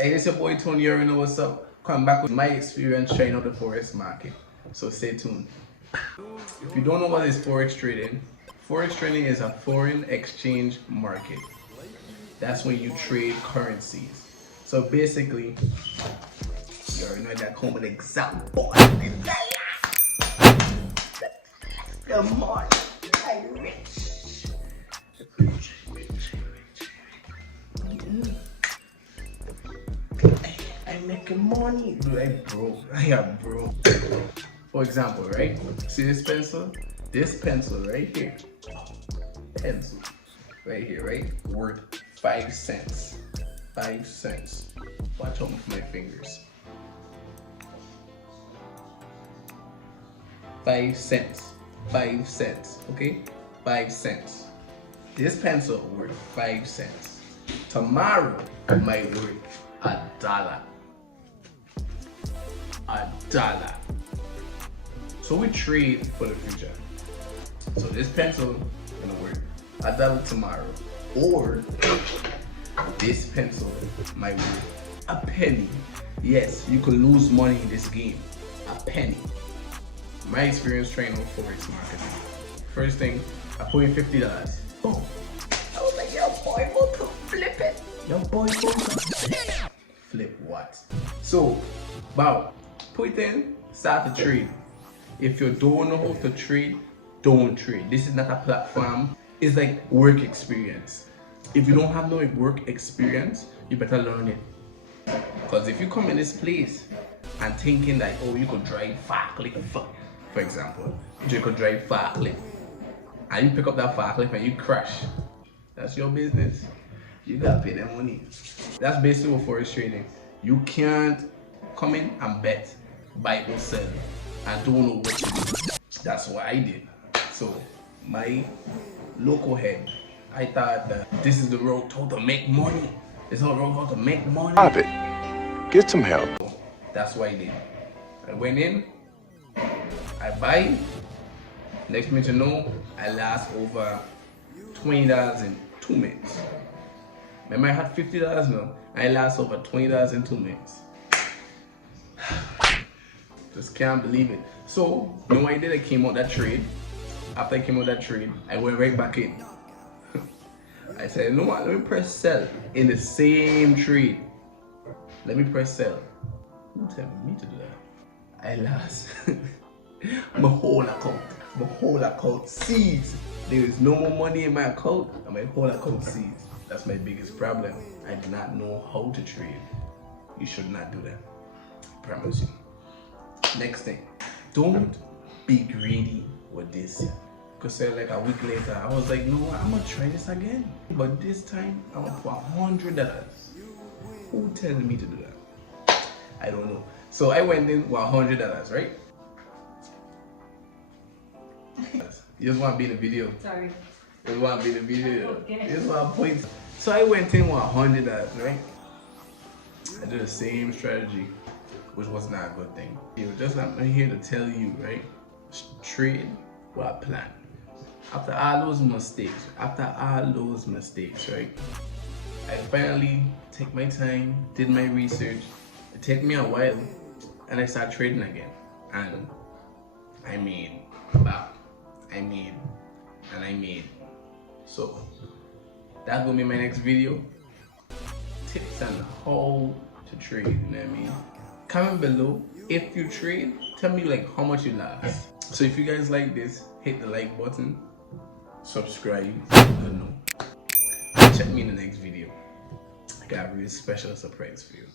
Hey, it's your boy Tony. You already know what's up. Come back with my experience trading on the Forex market. So stay tuned. If you don't know what is Forex trading is a foreign exchange market. That's when you trade currencies. So basically, you already know that common example. The money, I'm rich. I'm making money. Dude, I'm broke. I am broke. For example, right? See this pencil? This pencil right here. Pencil. Right here, right? Worth 5 cents. 5 cents. Watch out for my fingers. 5 cents. 5 cents. Okay? 5 cents. This pencil worth 5 cents. Tomorrow it might worth $1. $1. So we trade for the future. So this pencil gonna worth $1 tomorrow, or this pencil might worth a penny. Yes, you could lose money in this game. A penny. My experience trading on Forex market. First thing, I put in $50. Boom. I was like, yo boy, what to flip it? Yo boy, what to flip what? So, wow, put it in, start to trade. If you don't know how to trade, don't trade. This is not a platform. It's like work experience. If you don't have no work experience, you better learn it. Because if you come in this place and thinking that, oh, you could drive forklift, for example, you could drive forklift, and you pick up that forklift and you crash, that's your business. You gotta pay them money. That's basically what Forex trading. You can't come in and bet, buy or sell, and don't know what to do. That's what I did. So my local head, I thought that this is the road to make money. This is the road to make money. Stop it. Get some help. That's what I did. I went in, I buy. Next minute you know, I last over $20 in 2 minutes. Remember I had $50 now. I last over $20 in 2 minutes. Just can't believe it. So, you know what I did? I came out that trade. After I came out that trade, I went right back in. I said, you know what? Let me press sell in the same trade. Let me press sell. Who told me to do that? I lost my whole account. My whole account seized. There is no more money in my account, and my whole account seized. That's my biggest problem. I do not know how to trade. You should not do that. I promise you. Next thing, don't be greedy with this. Because like a week later, I was like, no, I'm gonna try this again. But this time, I'm gonna put $100. Who tells me to do that? I don't know. So I went in with $100, right? You just want to be in the video. Sorry. You just want to be in the video. Okay. You just want to point. So I went in with $100, right? I did the same strategy, which was not a good thing. Just I'm here to tell you, right? Trade with a plan. After all those mistakes, right? I finally take my time, did my research. It took me a while, and I started trading again. And I made, wow, I made. So that will be my next video. Tips on how to trade, you know what I mean? Comment below if you trade, tell me like how much you lost. So if you guys like this, hit the like button, subscribe, you know. Check me in the next video. I got a really special surprise for you.